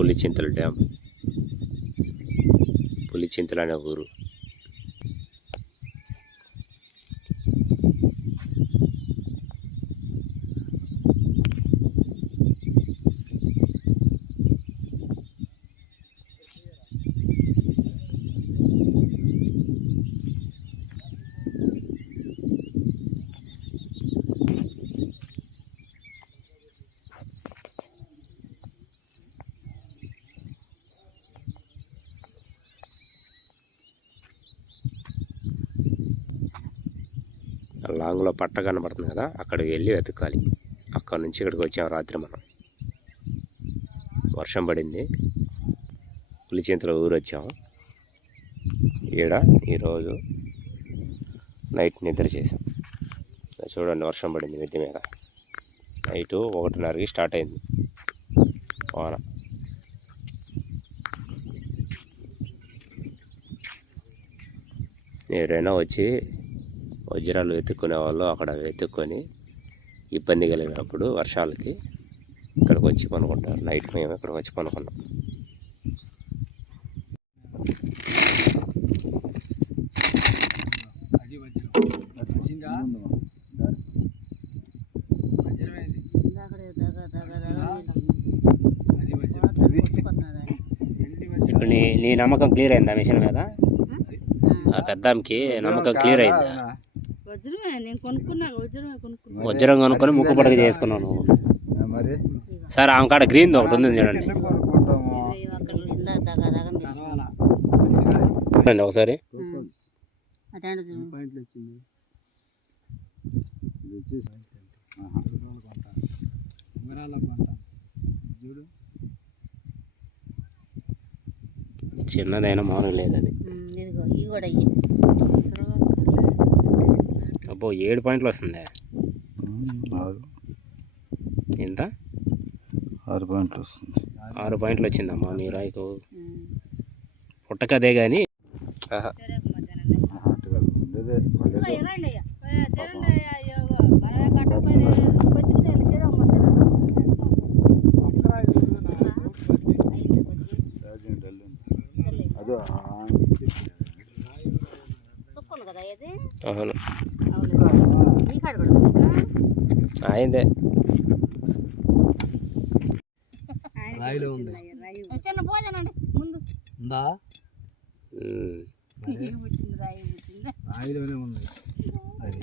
Pulichintala dam. Pulichintala అనే ఊరు. లాంగ్లో పట్ట కనబడుతుంది కదా, అక్కడికి వెళ్ళి వెతకాలి. అక్కడ నుంచి ఇక్కడికి వచ్చాం రాత్రి. మనం వర్షం పడింది, పులిచింతల ఊరు వచ్చాము. ఈడ ఈరోజు నైట్ నిద్ర చేసాం. చూడండి, వర్షం పడింది మిద్దె మీద. నైటు 1:30కి స్టార్ట్ అయింది వాన. ఎవరైనా వచ్చి వజ్రాలు వెతుక్కునే వాళ్ళు అక్కడ వెతుక్కొని ఇబ్బంది కలిగినప్పుడు వర్షాలకి ఇక్కడికి వచ్చి పనుకుంటారు. నైట్ మేము ఇక్కడికి వచ్చి పనుకున్నాం. ఇప్పుడు నీ నమ్మకం క్లియర్ అయిందా మిషన్ మీద? ఆ పెద్దానికి నమ్మకం క్లియర్ అయిందా? వజ్రం కొనుక్కొని ముక్కు పడక చేసుకున్నాను. సార్ ఆమె కాడ గ్రీన్ ఒకటి ఉంది చూడండి. చూడండి ఒకసారి. చిన్నదైనా మామూలు లేదు అది. అబ్బో 7 పాయింట్లు వస్తుంది. ఎంత? 6 పాయింట్లు వస్తుంది. 6 పాయింట్లు వచ్చిందమ్మా మీ రాయికు. పుట్టకదే కానీ అవును అయిందే. రాయిలో ఉంది. రాయిలోనే ఉంది. అది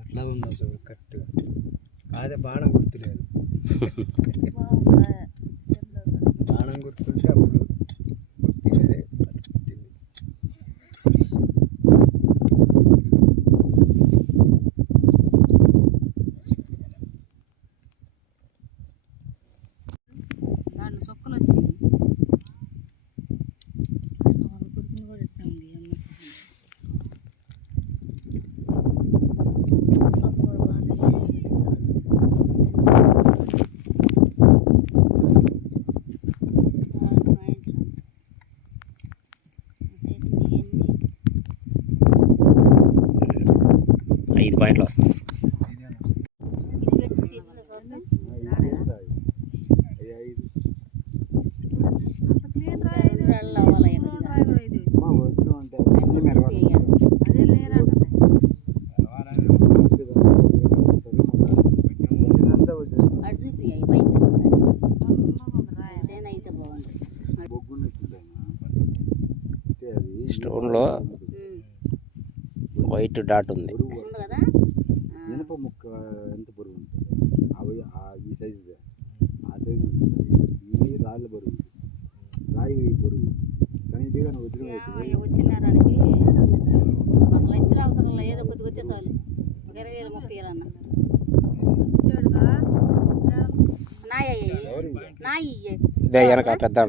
అట్లా ఉంది అసలు కరెక్ట్గా. అదే బాణం గుర్తులేదు. బాణం గుర్తుంటే అప్పుడు గుర్తులేదే. సొక్కులు వచ్చినాయి. ఐదు పాయింట్లు వస్తుంది. స్టోన్లో వైట్ డాట్ ఉంది. మినప ముక్క ఎంత బరువు ఉంటుంది? అవి ఈ సైజు, ఆ సైజు ఇది రాళ్ళ బరువు, రాయి బరువు. కానీ ఇది కానీ వచ్చిన దానికి మాకు లంచ్లు అవసరం లేదు, ఏదో కొద్ది కొద్ది చాలు. 20,000 30,000 వెనక పెద్దాం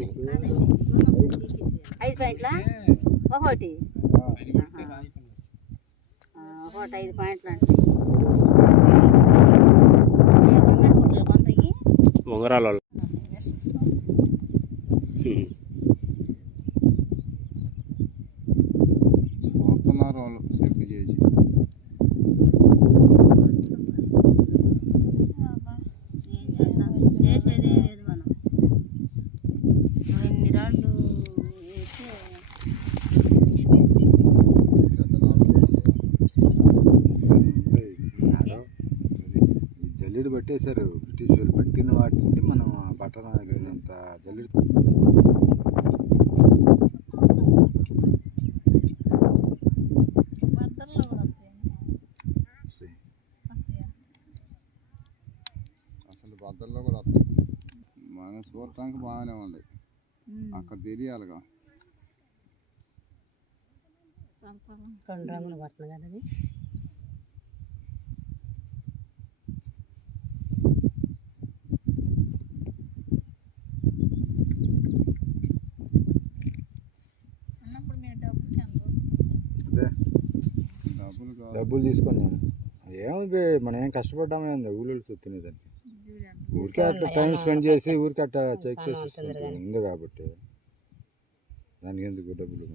5 పాయింట్ల ఒకటి 5 పాయింట్లు అంటే ఉంగరాలు చూస్తున్నారు వాళ్ళు సెట్ చేసి. చేసేదే లేదు మనం. పెట్టేశారు బ్రిటిష్ వాళ్ళు. పెట్టిన వాటిని మనం పట్టణ అంత జల్లి వరదల్లో కూడా వస్తాయి. వస్తాయా? అసలు బద్దల్లో కూడా వస్తాయి. మనం చూడటానికి బాగానే ఉంది, అక్కడ తెలియాలిగా. 2 రంగులు పడుతుంది కదా అది. అన్నప్పుడు మీరు డబ్బులు ఎంత అదే డబ్బులు కాదు, డబ్బులు తీసుకొని ఏముంది, మనం ఏం కష్టపడ్డామే ఉంది ఊళ్ళో చూస్తున్నదాన్ని. ఊరికే అట్లా టైం స్పెండ్ చేసి ఊరికే అట్లా చెక్ చేసి ఉంది కాబట్టి దానికి ఎందుకు డబ్బులు?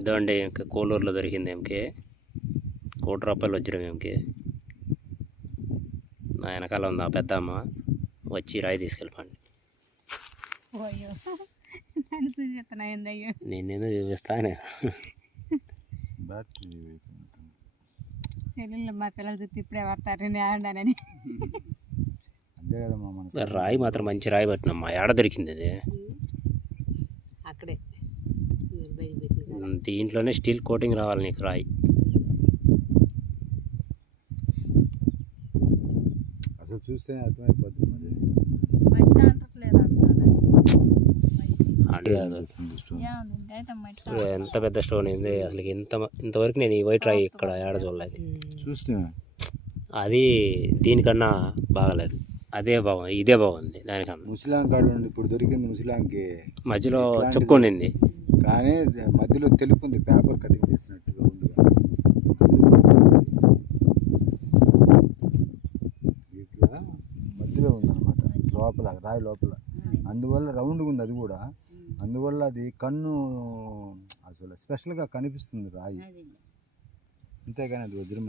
ఇదండి ఇంకా కోలూరులో దొరికింది ఎంకే. 1 కోటి రూపాయలు వజ్రం ఎంకే. నా వెనకాల ఉంది ఆ పెద్దమ్మ, వచ్చి రాయి తీసుకెళ్ళిపోండి. అయ్యో నన్ను చూపిస్తున్నా ఏందయ్యో. నేనేదో చూపిస్తానే. బ్యాటరీ చెల్లెళ్ళు మా పిల్లలు చూస్తే ఇప్పుడే పడతారు నేను ఆడానని. అంతే కదమ్మా మనకి. రాయి మాత్రం మంచి రాయి పట్టినమ్మా. ఏడ దొరికింది అది? అక్కడే దీంట్లోనే స్టీల్ కోటింగ్ రావాలి నీకు రాయి. అసలు చూస్తే అర్థమైపోతుంది మరి. అది కాదు, ఎంత పెద్ద స్టోన్ అయింది అసలు. ఇంతవరకు నేను ఈ వైట్ రాయి ఇక్కడ ఏడ చూడలేదు. చూస్తే అది దీనికన్నా బాగలేదు. ఇదే బాగుంది దానికన్నా. ముసలాం కాడ నుండి ఇప్పుడు దొరికింది. ముసలాంకి మధ్యలో చుక్కుండింది, కానీ మధ్యలో తెలుపుంది, పేపర్ కటింగ్ చేసినట్టుగా ఉంది. ఇట్లా మధ్యలో ఉందన్నమాట, లోపల రాయి లోపల. అందువల్ల రౌండ్గా ఉంది అది కూడా. అందువల్ల అది కన్ను అసలు స్పెషల్గా కనిపిస్తుంది రాయి. అంతేగాని అది వజ్రం.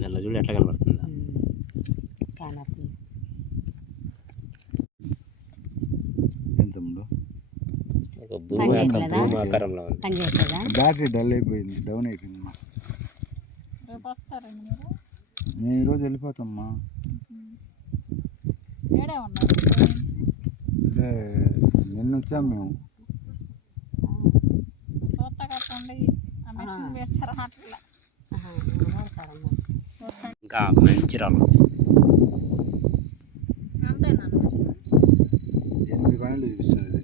నెల చూడు ఎట్లా కనబడుతుందా. ఎంతమ్ముడు ఒక భూమి ఆకారంలో ఉంది. బ్యాటరీ డల్ అయిపోయింది, డౌన్ అయిపోయింది. రేపు వస్తారండి మీరు? నేను ఈరోజు వెళ్ళిపోతామ్మా. ఏడే ఉన్నారు అంటే నిన్న వచ్చాము మేము. చూస్తా కట్టండి ఆ మెషిన్ పెడతారా అట్లా. ఇంకా మంచి రాళ్ళు. అంతేనా 8 పాయింట్లు చూపిస్తుంది ఇది.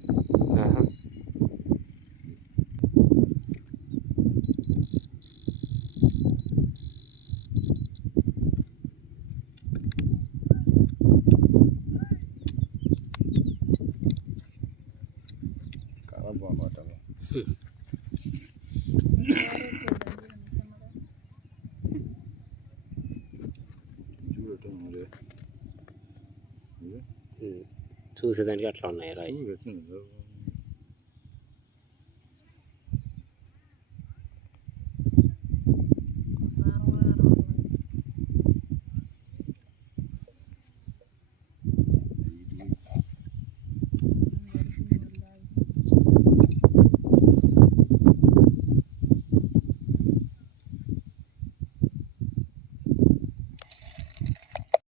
కలర్ బాగుంటారు. చూడటం మరి చూసేదానికి అట్లా ఉన్నాయి రాయి.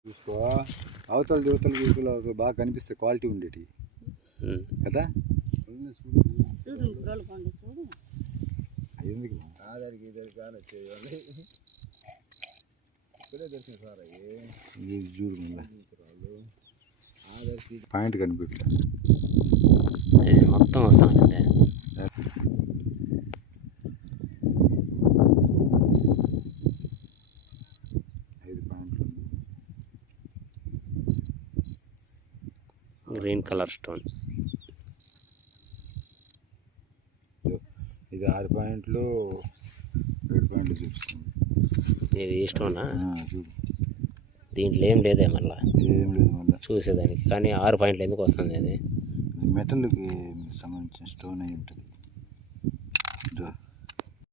చూసుకో, అవతల యువతలు యువతలు బాగా కనిపిస్తాయి, క్వాలిటీ ఉండేటి కదా. అది ఎందుకు ఆధారికి ఇద్దరికి కానీ వచ్చేయాలి. ఇక్కడే దొరికింది సార్ అవి. ఇది చూడు మళ్ళీ ఆధారికి పాయింట్ కనిపించలే. మొత్తం వస్తామండి. 5 పాయింట్లు ఉంది. Green colour stone. ఇది 6 పాయింట్లు 7 పాయింట్లు చూపిస్తుంది. ఇది ఈ స్టోనా? చూడు, దీంట్లో ఏం లేదే మళ్ళీ. ఏం లేదు మళ్ళీ చూసేదానికి. కానీ 6 పాయింట్లు ఎందుకు వస్తుంది అది? మెటల్కి సంబంధించిన స్టోన్ అయి ఉంటుంది.